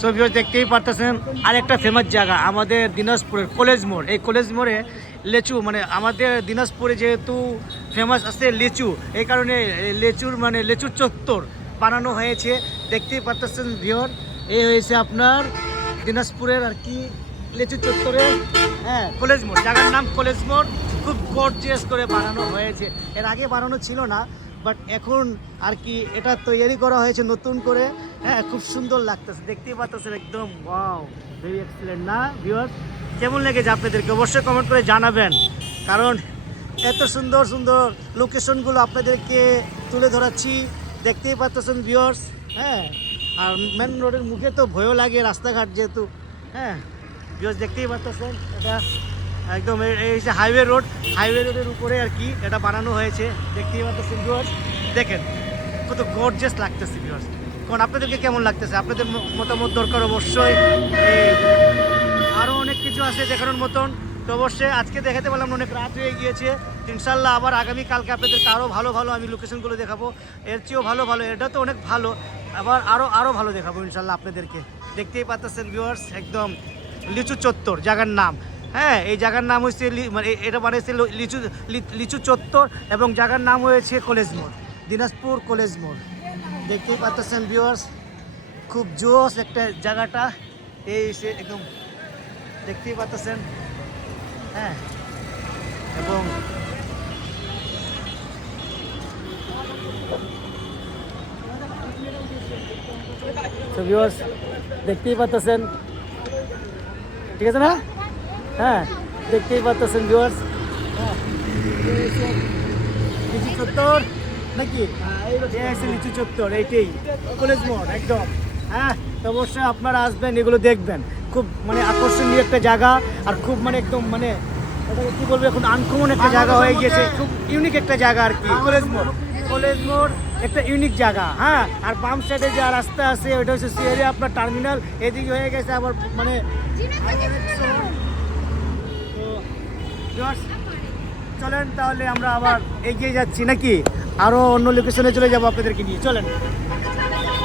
So viewers দেখতেই পারতেছেন আরেকটা ফেমাস জায়গা আমাদের দিনাজপুরের কলেজ মোড়। এই কলেজ মোড়ে লিচু মানে আমাদের দিনাজপুরে যেহেতু ফেমাস আছে লিচু, এই কারণে লিচুর মানে লিচুর চত্বর বানানো হয়েছে। দেখতেই পারতেছেন ভিউয়ার, এই হয়েছে আপনার দিনাজপুরের আর কি লিচু চত্বরে, হ্যাঁ কলেজ মোড়, জায়গার নাম কলেজ মোড়। খুব গর্জিয়াস করে বানানো হয়েছে, এর আগে বানানো ছিল না, বাট এখন আর কি এটা তৈরি করা হয়েছে নতুন করে। হ্যাঁ খুব সুন্দর লাগতেছে, দেখতেই পাচ্ছেন একদম ওয়াও, ভেরি এক্সিলেন্ট না ভিউয়ার্স? কেমন লেগেছে আপনাদেরকে অবশ্যই কমেন্ট করে জানাবেন, কারণ এত সুন্দর সুন্দর লোকেশনগুলো আপনাদেরকে তুলে ধরাচ্ছি। দেখতেই পাচ্ছেন ভিউয়ার্স, হ্যাঁ আর মেন রোডের মুখে তো ভয়ও লাগে রাস্তাঘাট যেহেতু, হ্যাঁ ভিউয়ার্স দেখতেই পাচ্ছেন এটা একদম এই যে হাইওয়ে রোডের উপরে আর কি এটা বানানো হয়েছে। দেখতেই পাচ্ছেন ভিউয়ার্স, দেখেন কত গর্জিয়াস লাগতেছে ভিউয়ার্স। কারণ আপনাদেরকে কেমন লাগতেছে, আপনাদের মতামত দরকার অবশ্যই। আরও অনেক কিছু আছে দেখানোর মতন, তো অবশ্যই আজকে দেখাতে পারলাম, অনেক রাত হয়ে গিয়েছে। ইনশাল্লাহ আবার আগামীকালকে আপনাদেরকে আরও ভালো ভালো আমি লোকেশনগুলো দেখাবো, এর চেয়েও ভালো ভালো, এটা তো অনেক ভালো, আবার আরও ভালো দেখাবো ইনশাল্লাহ আপনাদেরকে। দেখতেই পাচ্ছেন ভিউয়ার্স একদম লিচু চত্বর জায়গার নাম। হ্যাঁ এই জায়গার নাম হচ্ছে মানে এটা বানিয়েছে লিচু চত্বর, এবং জায়গার নাম হয়েছে কলেজ মোড়, দিনাজপুর কলেজ মোড়। দেখতেই পাচ্ছেন ভিউয়ার্স খুব জোস একটা জায়গাটা, এই সে একদম দেখতেই পাচ্ছেন। হ্যাঁ এবং ভিউয়ার্স দেখতেই পাচ্ছেন, ঠিক আছে না? হ্যাঁ দেখতেই পাচ্ছেন ভিউয়ার্স, হ্যাঁ লিচু চত্বর নাকি, লিচু চত্বর এইটাই কলেজ মোড় একদম। হ্যাঁ তো অবশ্যই আপনারা আসবেন, এগুলো দেখবেন, খুব মানে আকর্ষণীয় একটা জায়গা, আর খুব মানে একদম মানে এটাকে কী বলবো এখন আনকমন একটা জায়গা হয়ে গিয়েছে, খুব ইউনিক একটা জায়গা আর কি কলেজ মোড় একটা ইউনিক জায়গা। হ্যাঁ আর বাম সাইডে যা রাস্তা আছে ওইটা হচ্ছে সিএরিয়া আপনার টার্মিনাল, এদিকে হয়ে গেছে আবার মানে তো চলেন তাহলে আমরা আবার এগিয়ে যাচ্ছি নাকি, আরও অন্য লোকেশনে চলে যাবো আপনাদেরকে নিয়ে, চলেন।